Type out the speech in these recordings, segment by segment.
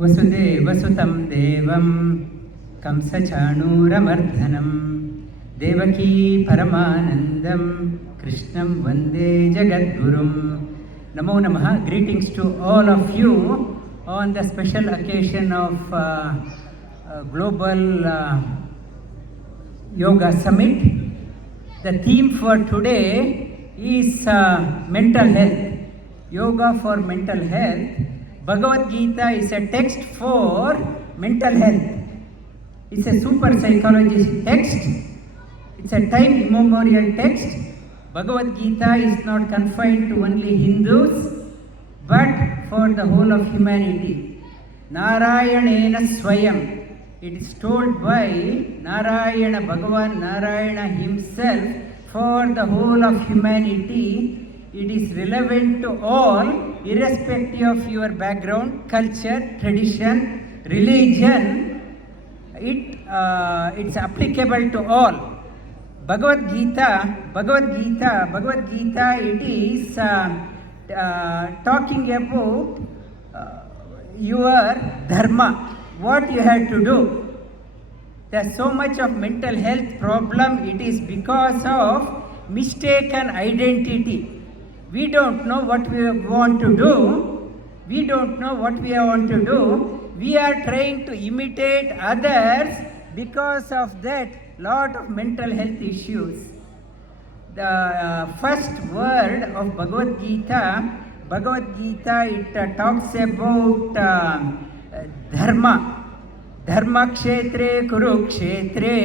ವಸುದೇವಸುತಂ ದೇವಂ ಕಂಸಚಾಣೂರಮರ್ದನಂ ದೇವಕೀ ಪರಮಾನಂದಂ ಕೃಷ್ಣಂ ವಂದೇ ಜಗದ್ಗುರುಂ. ನಮೋ ನಮಃ. Greetings to all of you on the special occasion of Global Yoga Summit. The theme for today is mental health. Yoga for mental health. Bhagavad Gita is a text for mental health. It's a super psychology text. It's a time immemorial text. Bhagavad Gita is not confined to only Hindus, but for the whole of humanity. Narayanena Swayam. It is told by Narayana, Bhagavan Narayana himself for the whole of humanity. It is relevant to all, irrespective of your background, culture, tradition, religion. It's applicable to all. Bhagavad Gita, it is talking about your dharma, what you have to do. There's so much of mental health problem. It is because of mistaken identity. We don't know what we want to do. We are trying to imitate others. Because of that, lot of mental health issues. The first word of Bhagavad Gita, it talks about dharma. Dharma kshetre kurukshetre.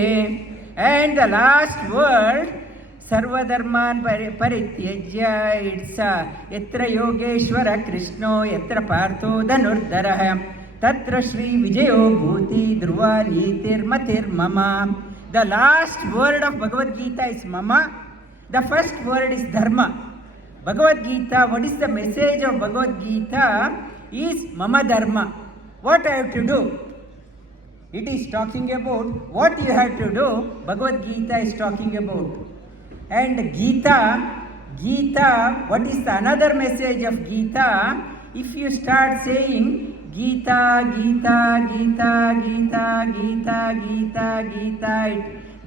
And the last word, Sarvadharman parityajya, it's yatra yogeshwara krishno yatra partho dhanurdhara tatra shri vijayo bhuti dhruva nitir matir mama. The last word of Bhagavad Gita is mama. The first word is dharma. Bhagavad Gita, what is the message of Bhagavad Gita is mama dharma. What I have to do? It is talking about what you have to do. Bhagavad Gita is talking about. And Gita, what is the another message of Gita? If you start saying Gita,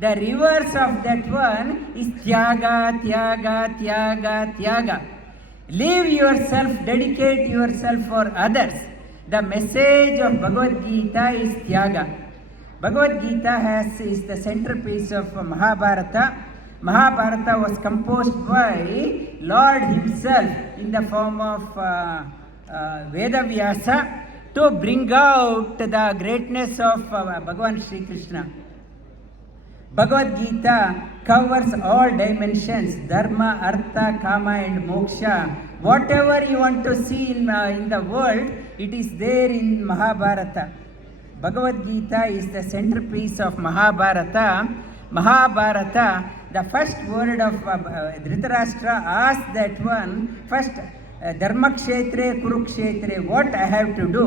the reverse of that one is Tyaga. Leave yourself, dedicate yourself for others. The message of Bhagavad Gita is Tyaga. Bhagavad Gita is the centerpiece of Mahabharata. Mahabharata was composed by Lord himself in the form of Vedavyasa to bring out the greatness of Bhagavan Sri Krishna. Bhagavad Gita covers all dimensions, dharma, artha, kama and moksha. Whatever you want to see in the world, it is there in Mahabharata. Bhagavad Gita is the centerpiece of Mahabharata. The first word of Dhritarashtra asked that one, first dharma kshetre kurukshetre, what I have to do?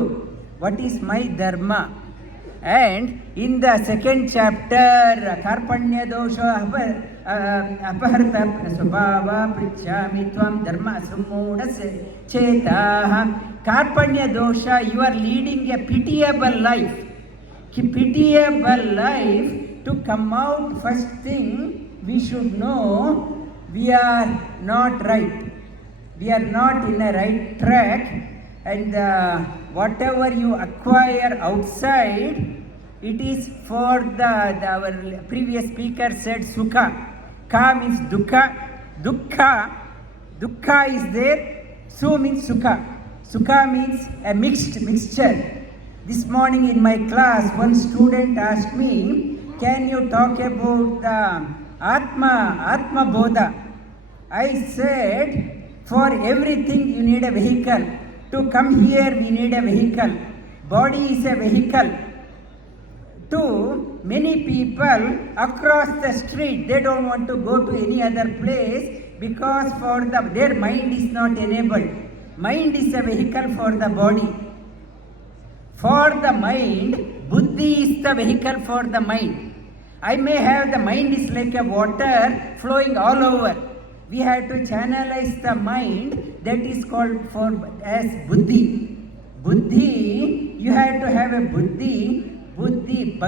What is my dharma? And in the second chapter, karpanya dosha apaharta svabhava prichami tvam dharma summuda chetaha. Karpanya dosha, you are leading a pitiable life. To come out, first thing we should know, we are not right. We are not in a right track, and whatever you acquire outside, it is for our previous speaker said sukha. Ka means dukkha. Dukkha is there. Su means sukha. Sukha means a mixture. This morning in my class, one student asked me, can you talk about the Atma Bodha? I said, for everything you need a vehicle. To come here we need a vehicle. Body is a vehicle. To many people across the street, they don't want to go to any other place because their mind is not enabled. Mind is a vehicle for the body. For the mind, buddhi is the vehicle for the mind. I may have the mind is like a water flowing all over. We have to channelize the mind, that is called as buddhi. Buddhi, you have to have a buddhi. Buddhi,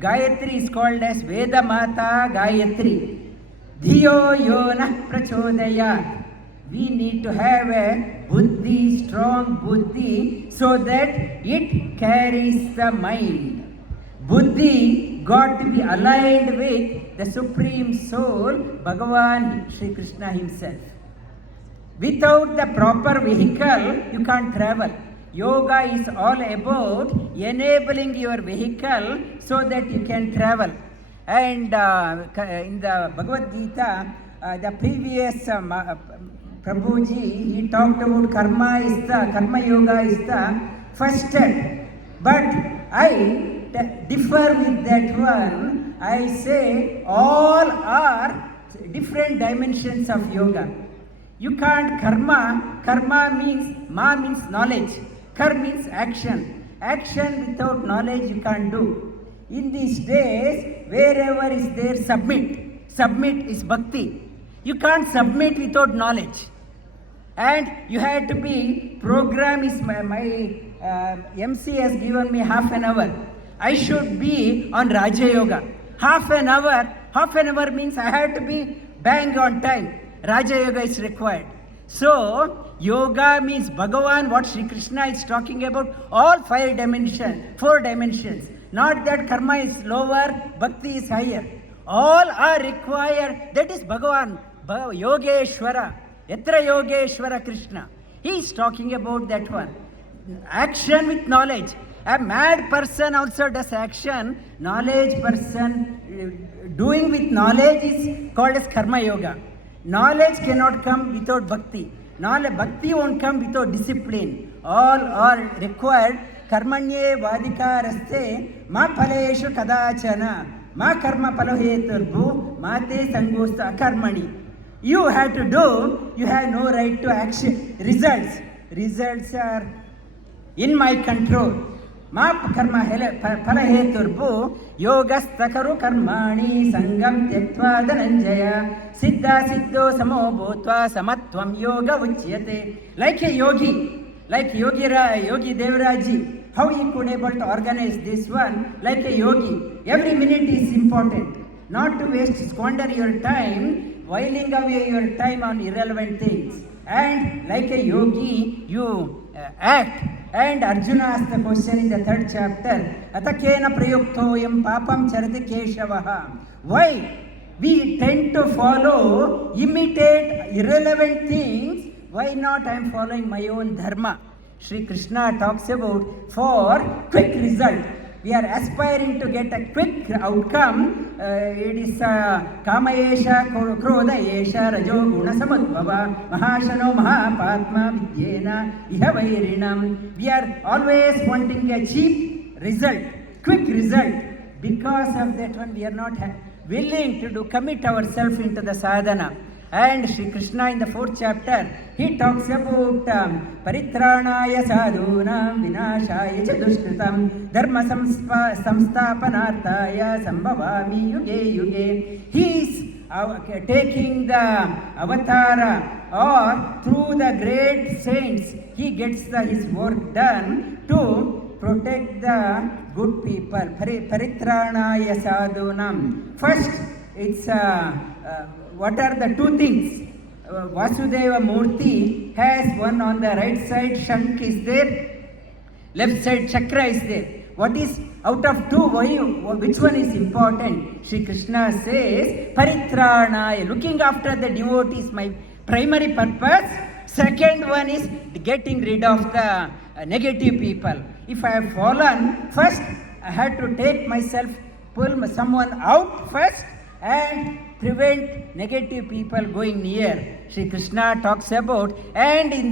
Gayatri is called as Veda Mata Gayatri. Dhiyo yona prachodayat. We need to have a buddhi, strong buddhi, so that it carries the mind. Buddhi got to be aligned with the Supreme Soul, Bhagavan Sri Krishna himself. Without the proper vehicle, you can't travel. Yoga is all about enabling your vehicle so that you can travel. And in the Bhagavad Gita, the previous Prabhuji, he talked about karma yoga is the first step. But I differ with that one. I say all are different dimensions of yoga. You can't karma means, ma means knowledge, kar means action. Action without knowledge you can't do. In these days, wherever is there, submit is bhakti. You can't submit without knowledge. And you have to be, program is my MC has given me half an hour. I should be on Raja Yoga. Half an hour means I have to be bang on time. Raja Yoga is required. So, yoga means Bhagavan, what Sri Krishna is talking about, all 4 dimensions. Not that karma is lower, bhakti is higher. All are required. That is Bhagavan, Yogeshwara, Yatra Yogeshwara Krishna. He is talking about that one. Action with knowledge. A mad person also does action. Knowledge person doing with knowledge is called as karma yoga. Knowledge cannot come without bhakti. Bhakti won't come without discipline. All are required. Karmanye vadikaraste ma phaleshu kadachana ma karma paloheturbu mate sangosta akarmani. You have to do, you have no right to action. Results are in my control. Ma karma phalaheturbu yogastakaru karmani sangam tyaktva dhananjaya siddha siddho samo bhutva samatvam yoga uchyate. Like a yogi, like Yogi Devaraji, how he could able to organize this one, like a yogi. Every minute is important. Not to squander your time, whiling away your time on irrelevant things. And like a yogi, you act. And Arjuna asked the question in the 3rd chapter, Atakena prayuktoyam papam charati keshavaha. Why? We tend to follow, imitate irrelevant things. Why not I am following my own dharma? Sri Krishna talks about for quick result. We are aspiring to get a quick outcome. It is Kamayesha, Krodayesha, Rajo, Guna Samudbhava, Mahashano, Mahapatma, Vidyena, Ihavairinam. We are always wanting a cheap result, quick result. Because of that one, we are not willing to commit ourselves into the sadhana. And Sri Krishna in the 4th chapter, he talks about Paritranaya sadhunam vinashaya cha dushkritam dharma samstapanarthaya sambhavami yuge yuge. He is taking the avatara, or through the great saints, he gets his work done to protect the good people. Paritranaya sadhunam. First, it's what are the 2 things? Vasudeva Murti has one on the right side, Shank is there, left side Chakra is there. What is out of 2, which one is important? Sri Krishna says, Paritranaya, looking after the devotees, my primary purpose. Second one is getting rid of the negative people. If I have fallen, first I had to take myself, pull someone out first, and prevent negative people going near. Sri Krishna talks about, and he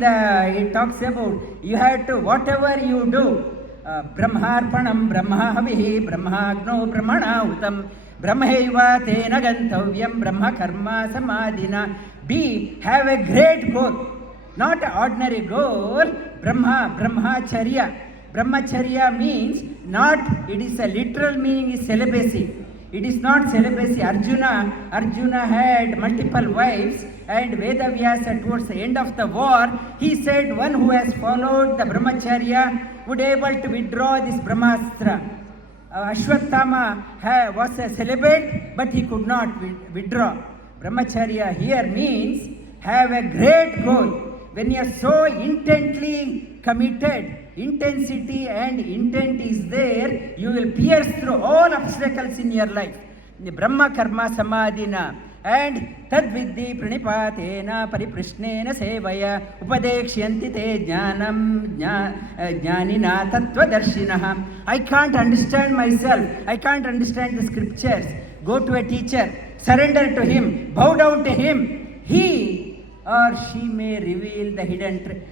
talks about, you have to, whatever you do, Brahmarpanam, Brahmahavihi, Brahmagno, Brahmanautam, Brahmaiva tena gantavyam, Brahma karma samadhina. Have a great goal, not an ordinary goal. Brahmacharya. Brahmacharya means not, it is a literal meaning is celibacy. It is not celibacy. Arjuna had multiple wives, and Vedavyasa towards the end of the war, he said one who has followed the brahmacharya would able to withdraw this brahmastra. Ashwatthama was a celibate, but he could not withdraw. Brahmacharya here means have a great goal. When you are so intently committed, intensity and intent is there, you will pierce through all obstacles in your life. Brahma karma samadhina and tadvidhi pranipatena pariprashnena sevaya upadekshyanti te jnanam jnanina tattvadarshinaha. I can't understand myself. I can't understand the scriptures. Go to a teacher, surrender to him, bow down to him. He or she may reveal the hidden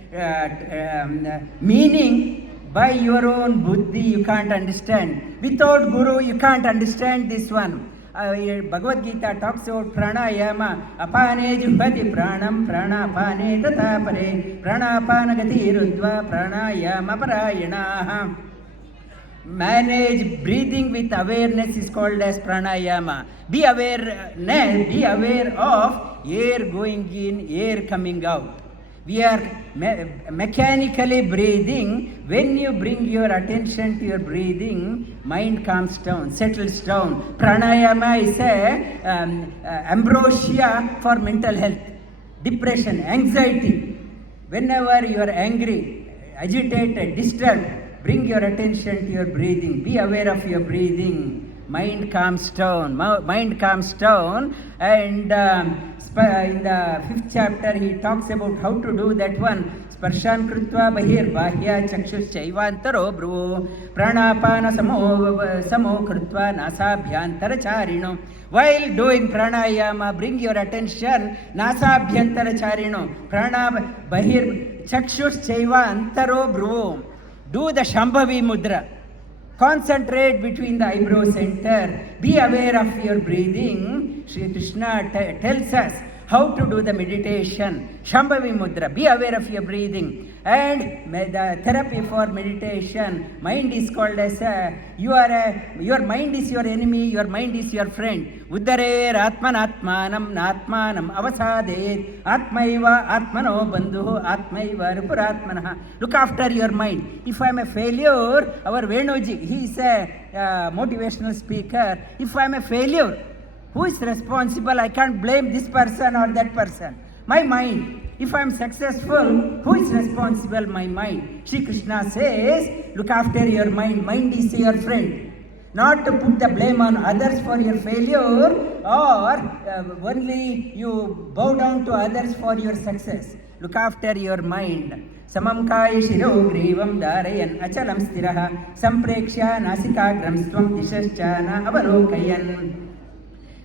meaning by your own buddhi. You can't understand. Without guru, you can't understand this one. Bhagavad Gita talks about pranayama. Apane juhati pranam, pranapane tatapare, pranapana gati rudva, pranayama parayanaha. Manage breathing with awareness is called as pranayama. Be aware of air going in, air coming out. We are mechanically breathing. When you bring your attention to your breathing, mind calms down, settles down. Pranayama is ambrosia for mental health, depression, anxiety. Whenever you are angry, agitated, disturbed, bring your attention to your breathing. Be aware of your breathing. Mind calms down. And in the 5th chapter, he talks about how to do that one. Sparshan krutva bahir bahya chakshus chaivantaro bhru pranapana samo krutva nasabhyantara charino. While doing pranayama, bring your attention nasabhyantara charino. Prana bahir chakshus chaivantaro bhru. Do the Shambhavi mudra. Concentrate between the eyebrow center. Be aware of your breathing. Shri Krishna tells us how to do the meditation. Shambhavi mudra. Be aware of your breathing. And the therapy for meditation, mind is called as your mind is your enemy, your mind is your friend. Uddare atmanatmanam natmanam avasadet atmaiva atmano bandhu atmaiva rupuratmanah. Look after your mind. If I am a failure, our Venuji, he is a motivational speaker. If I am a failure, who is responsible? I can't blame this person or that person. My mind. If I am successful, who is responsible? My mind. Shri Krishna says, look after your mind. Mind is your friend. Not to put the blame on others for your failure, or only you bow down to others for your success. Look after your mind. Samam kaya shiro grivam dharayan achalam stiraha samprekshya nasikagram stvam dishashchana avalokayan.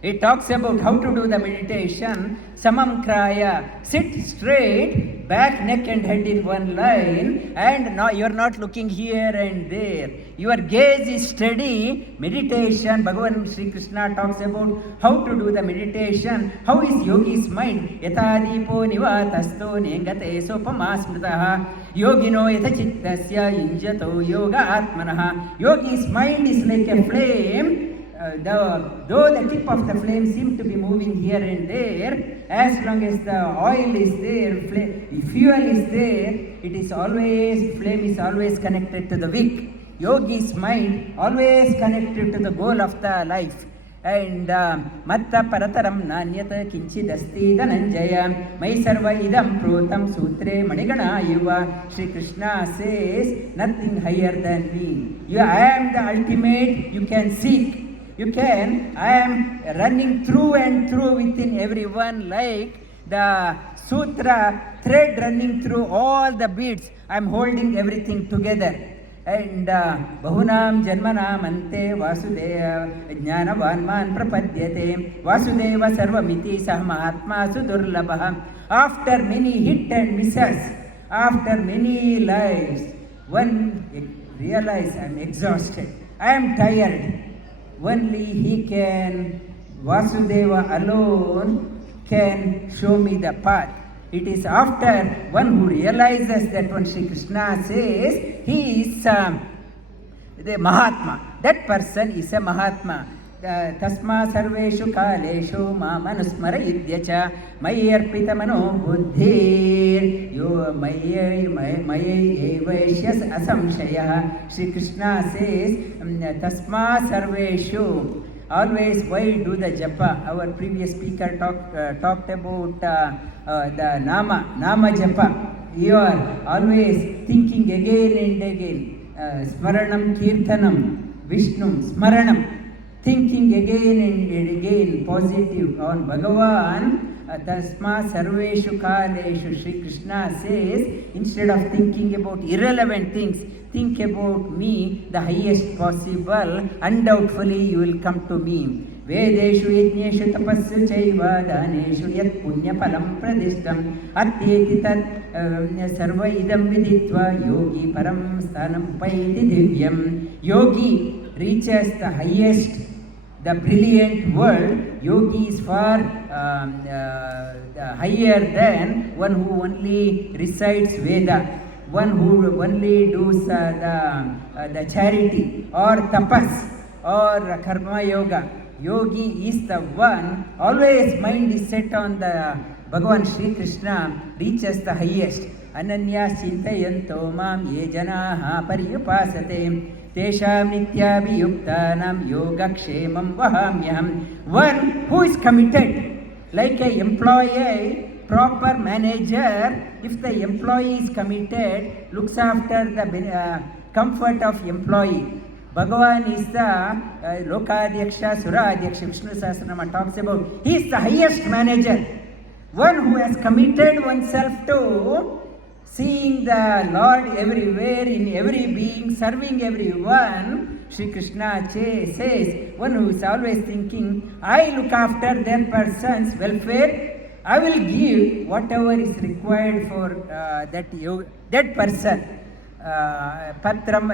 It talks about how to do the meditation. Samam kraya, sit straight, back, neck and head in one line, and now you are not looking here and there. Your gaze is steady. Meditation, Bhagavan Sri Krishna talks about how to do the meditation. How is yogi's mind? Yatha deepo nivatasto nengate sopamasmritaha yogino yatha chittasya yunjato yoga atmanaha. Yogi's mind is like a flame. Though the tip of the flame seems to be moving here and there, as long as the oil is there, fuel is there, flame is always connected to the wick. Yogi's mind always connected to the goal of the life. And matta parataram nanyata kinchidasti dhananjaya mai sarva idam protam sutre manigana yuva. Shri Krishna says, nothing higher than me. I am the ultimate. You can seek. I am running through and through within everyone like the sutra thread running through all the beads. I am holding everything together. And bahunam janmanam ante vasudeva jnanavanman prapadyate vasudeva sarvamiti sahamahatma sudurlabha. After many hit and misses, after many lives, one realizes I am exhausted, I am tired. Only he can, Vasudeva alone can show me the path. It is after one who realizes that when Sri Krishna says he is the Mahatma, that person is a Mahatma. ತಸ್ಮಾ ಸರ್ವೇಷು ಕಾಲೇಷು ಮಾಮನುಸ್ಮರಯುಧ್ಯ ಚ ಮಯಿ ಅರ್ಪಿತಮನೋ ಬುದ್ಧಿರ್ ಯೋ ಮಯೈವೈಶ್ಯ ಅಸಂಶಯಃ. Sri Krishna says, tasma sarveshu, always why do the japa? Our previous speaker talked about the nama japa. You are always thinking again and again, smaranam kirtanam Vishnum smaranam, thinking again and again positive on Bhagavan. Tasma sarveshu kaleshu, Sri Krishna says, instead of thinking about irrelevant things, think about me, the highest possible. Undoubtedly you will come to me. Vedeshu yajneshu tapassu chaiva daneshu yat punya palam pradishtam atyeti tat sarva idam viditva yogi param sthanam paiti divyam. Yogi reaches the highest, the brilliant world. Yogi is far higher than one who only recites Veda, one who only does the charity or tapas or karma yoga. Yogi is the one, always mind is set on the Bhagavan Sri Krishna, reaches the highest. Ananya chintayanto mam ye janaha pariyupasate tesham nityabhiyuktanam yogakshemam vahamyaham. One who is committed, like an employee, proper manager, if the employee is committed, looks after the comfort of employee. Bhagavan is the Lokadhyaksha, Suradhyaksha. Vishnu Sahasranama talks about, he is the highest manager. One who has committed oneself to seeing the Lord everywhere, in every being, serving everyone. Sri Krishna says, one who is always thinking, I look after that person's welfare, I will give whatever is required for that person. Patram,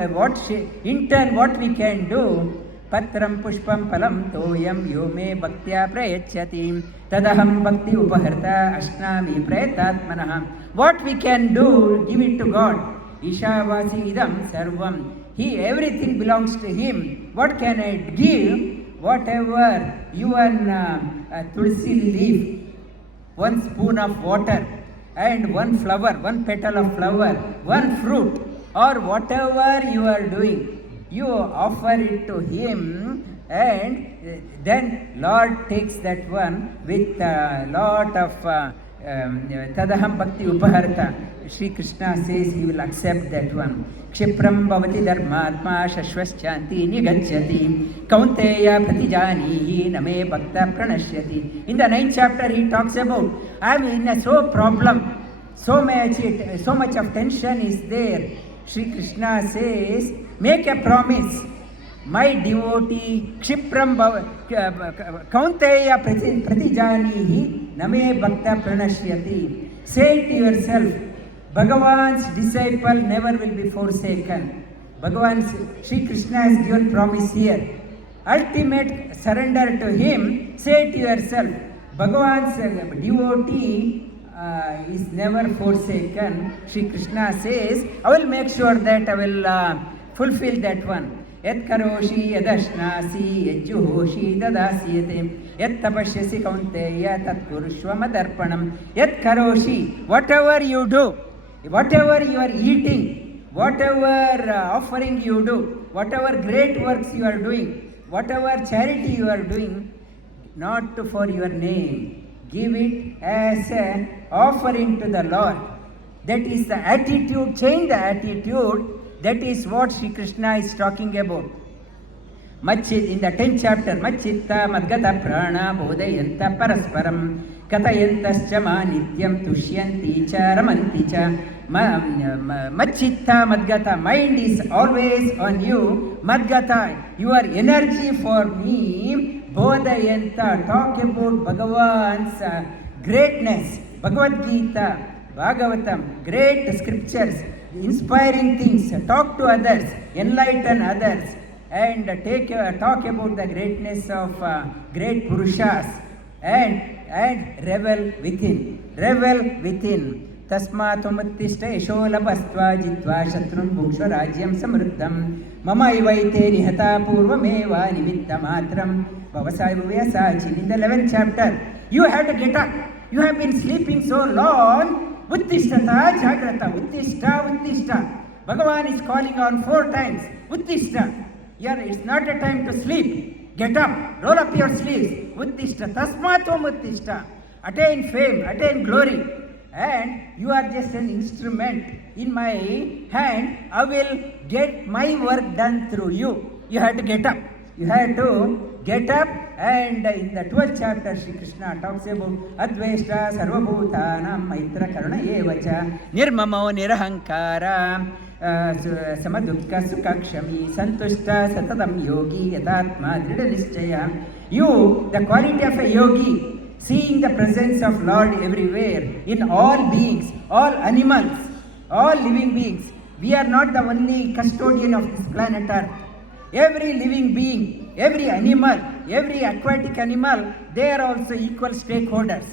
in turn what we can do, patram pushpam palam toyam yo me bhaktya prayachyati tadaham bhakti upaharta ashnami prayatatmanah. What we can do, give it to God. Ishavasi idam sarvam, everything belongs to him. What can I give? Whatever, even tulsi leaf, one spoon of water and one flower, one petal of flower, one fruit, or whatever you are doing, you offer it to him, and then Lord takes that one with a lot of tadaham bhakti upaharta. Sri Krishna says he will accept that one. Kshipram bhavati dharmatma shashvaschanti nigachyati kaunteya pratijanihi name bhakta pranashyati. In the 9th chapter he talks about, I am in a problem, so much of tension is there. Sri Krishna says, make a promise, my devotee kshipram kaunteya pratijanihi name bhakta pranashyati. Say it to yourself, Bhagavan's disciple never will be forsaken. Bhagavan's, Sri Krishna has given promise here. Ultimate surrender to him. Say to yourself, Bhagavan's devotee is never forsaken. Sri Krishna says, I will make sure that I will fulfill that one. Yat karoshi yadashnasi yajjuhoshi dadasyate yat tapashyasi kaunteya tat kurushva madarpanam. Yat karoshi, whatever you do, whatever you are eating, whatever offering you do, whatever great works you are doing, whatever charity you are doing, not for your name, give it as an offering to the Lord. That is the attitude, change the attitude. That is what Sri Krishna is talking about. In the 10th chapter, Machitta Madgata Prana Bodhayanta Parasparam Katayantascha Manityam Tushyanti Cha Ramanti Cha. Machitta Madgata, mind is always on you. Madgata, your energy for me. Bodhayanta, talk about Bhagavan's greatness. Bhagavad Gita, Bhagavatam, great scriptures, inspiring things, talk to others, enlighten others, and talk about the greatness of great Purushas, and revel within. तस्मात् त्वमुत्तिष्ठ यशो लभस्त्वा जित्वा शत्रुन् भुङ्क्ष्व राज्यं समृद्धं मम इवैते निहता पूर्वमेव निमित्तमात्रं भवसायव्यसाचिन्. In the 11th chapter, you have to get up. You have been sleeping so long. Uttishtata jagrata, uttishta, uttishta. Bhagavan is calling on 4 times. Uttishta. Here it's not a time to sleep. Get up, roll up your sleeves. Uttishta, tasmat tvam uttishta. Attain fame, attain glory. And you are just an instrument in my hand. I will get my work done through you. You have to get up. You have to get up. And in the 12th chapter, Shri Krishna talks about Adveshta Sarvabhutanam Maitra Karuna Evacha Nirmamo Nirahankara Samadukka Sukakshami Santushta Satatam Yogi Yatatma Drida Nischaya. You, the quality of a yogi, seeing the presence of Lord everywhere, in all beings, all animals, all living beings. We are not the only custodian of this planet Earth. Every living being, every animal, every aquatic animal, they are also equal stakeholders.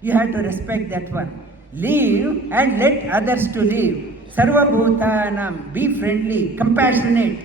You have to respect that one. Live and let others to live. Sarva Bhutanam, be friendly, compassionate.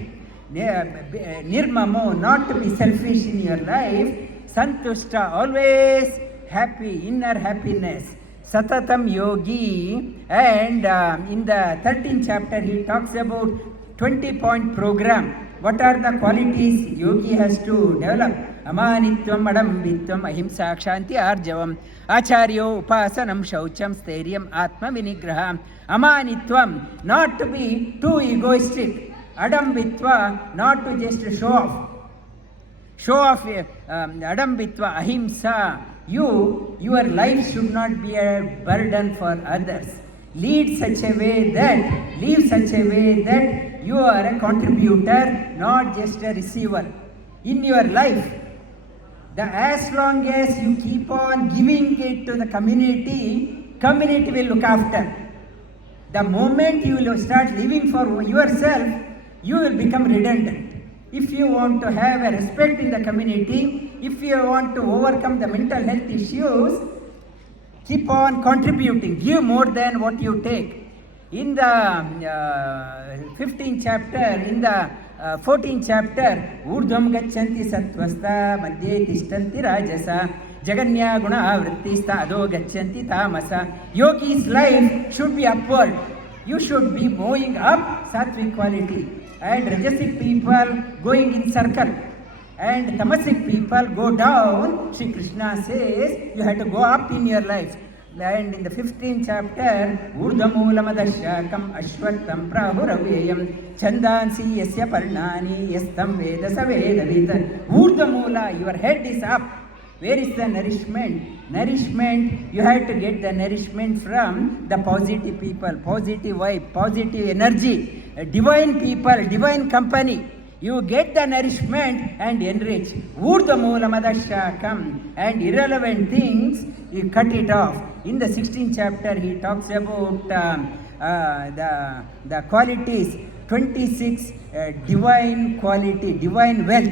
Nirmamo, not to be selfish in your life. Santushta, always happy, inner happiness. Satatam Yogi. And in the 13th chapter, he talks about 20-point program. What are the qualities yogi has to develop? Amanitvam, adambitvam, ahimsa, kshanti, arjavam, acharyo, upasanam, shaucham, stairyam, atma, vinigraham. Amanitvam, not to be too egoistic. Adambitva, not to just show off. Show off, adambitva, ahimsa. Your life should not be a burden for others. Live such a way that you are a contributor, not just a receiver. In your life, as long as you keep on giving it to the community will look after. The moment you will start living for yourself, you will become redundant. If you want to have a respect in the community, if you want to overcome the mental health issues, keep on contributing. Give more than what you take. In the 15th chapter, in the 14th chapter, Urdhvam gachanti sattvasta madhye tishtanti rajasa jaganya guna vrittista adho gachanti tamasa. Yogi's life should be upward. You should be moving up sattvic quality. And rajasic people going in circle. And tamasic people go down. Shri Krishna says you have to go up in your life. And in the 15th chapter, Urdhamulamadashakam Ashwatam Prahuraveyam Chandansi Yasya Parnani Yastam Veda Savedavit. Urdhamula, your head is up. Where is the nourishment? Nourishment, you have to get the nourishment from the positive people, positive vibe, positive energy, divine people, divine company. You get the nourishment and enrich. Urdhamulamadashakam. And irrelevant things, you cut it off. In the 16th chapter, he talks about the qualities, 26 divine quality, divine wealth.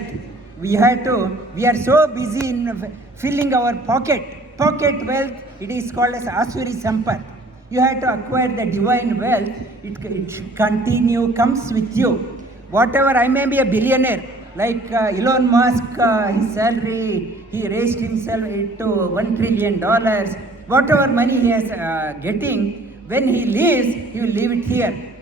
We are so busy in filling our pocket wealth. It is called as Asuri Sampat. You have to acquire the divine wealth. It comes with you. Whatever, I may be a billionaire, like Elon Musk, his salary, he raised himself to $1 trillion. Whatever money he is getting, when he leaves, he will leave it here.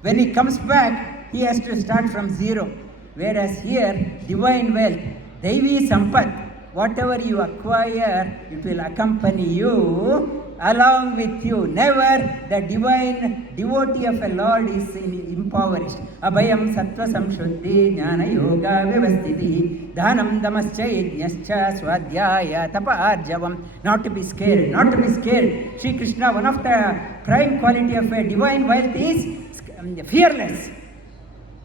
When he comes back, he has to start from zero. Whereas here, divine wealth, Devi Sampat, whatever you acquire, it will accompany you along with you. Never the divine devotee of a Lord is impoverished. Abhayam sattva samshuddhi jnana yoga vyavasthiti dhanam damascha yajnascha swadhyaya tapa arjavam. Not to be scared, not to be scared. Shri Krishna, one of the prime quality of a divine wealth is fearless.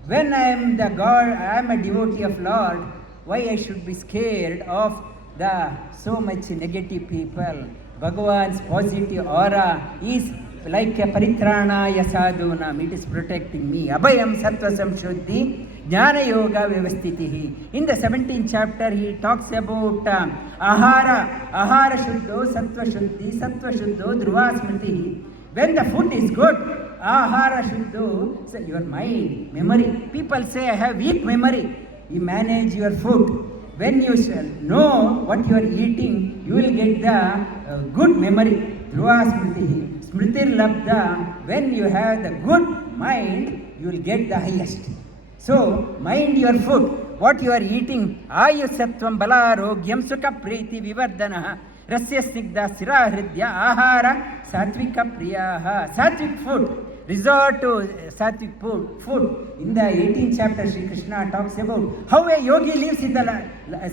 When I am the God, I am a devotee of Lord, why I should be scared of the so much negative people? Bhagavan's positive aura is like a paritranaya sadhunam. It is protecting me. Abhayam sattva samshuddhi Jnana Yoga Vyavastitihi. In the 17th chapter, he talks about Ahara Shuddho, Sattva Shuddhi, Sattva Shuddho, Dhruva Smritihi. When the food is good, Ahara Shuddho, so your mind, memory. People say, I have weak memory. You manage your food. When you know what you are eating, you will get the good memory. Dhruva Smritihi. Smritir Labdha. When you have the good mind, you will get the highest. So, mind your food. What you are eating. Ayusattvam balarogyam sukha priti vivardhanaha. Rasya snigdha sirahridya ahara satvika priyaha. Satvik food. Resort to sattvic food. In the 18th chapter, Sri Krishna talks about how a yogi lives in the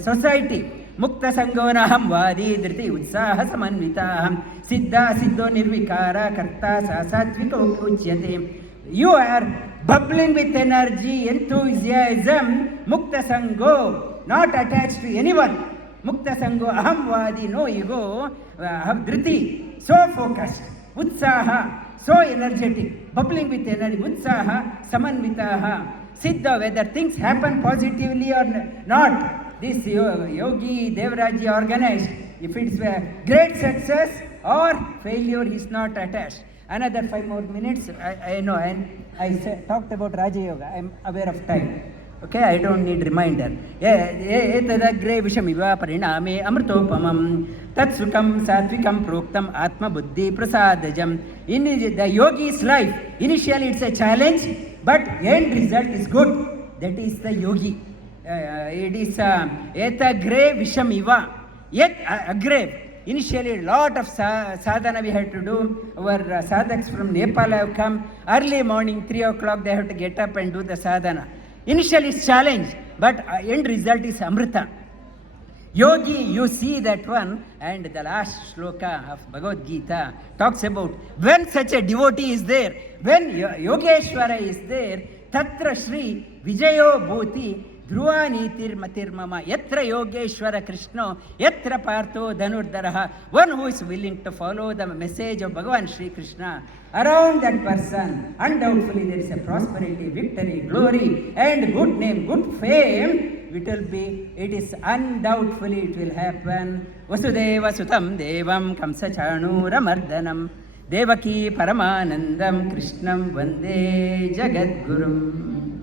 society. Mukta sangonaham vadi dhriti utsaha samanvitaham siddha siddho nirvikara karta sa satvika uchyate. You are bubbling with energy, enthusiasm. Mukta sango, not attached to anyone. Mukta sango aham vadi, no ego. Dhriti, so focused. Utsaha, so energetic, bubbling with energy. Utsaha, samanvitaha. Siddha, whether things happen positively or not, this yogi Devaraji organized. If it's a great success or failure, he's not attached. Another 5 more minutes. I know, and I talked about Raja Yoga. I'm aware of time. Okay, I don't need reminder. Etadagre vishamiva pariname amritopamam tatsukam satvikam proktam atma buddhi prasadajam. In the yogi's life, initially it's a challenge, but end result is good. That is the yogi. It is etagre vishamiva. Yet agrave. Initially, a lot of sadhana we had to do. Our sadhaks from Nepal have come. Early morning, 3 o'clock, they have to get up and do the sadhana. Initially, it's challenge, but end result is Amrita. Yogi, you see that one, and the last shloka of Bhagavad Gita talks about when such a devotee is there, when Yogeshwara is there, Tatra Shri Vijayo Bhuti Dhruva Nitir Matirmama Yatra Yogeshwara Krishna Yatra Partho Dhanurdaraha. One who is willing to follow the message of Bhagavan Shri Krishna, around that person, undoubtedly there is a prosperity, victory, glory, and good name, good fame. It is undoubtedly it will happen. Vasudeva Sutam Devam Kamsa Chanura Mardanam Devaki Paramanandam Krishnam Vande Jagadgurum.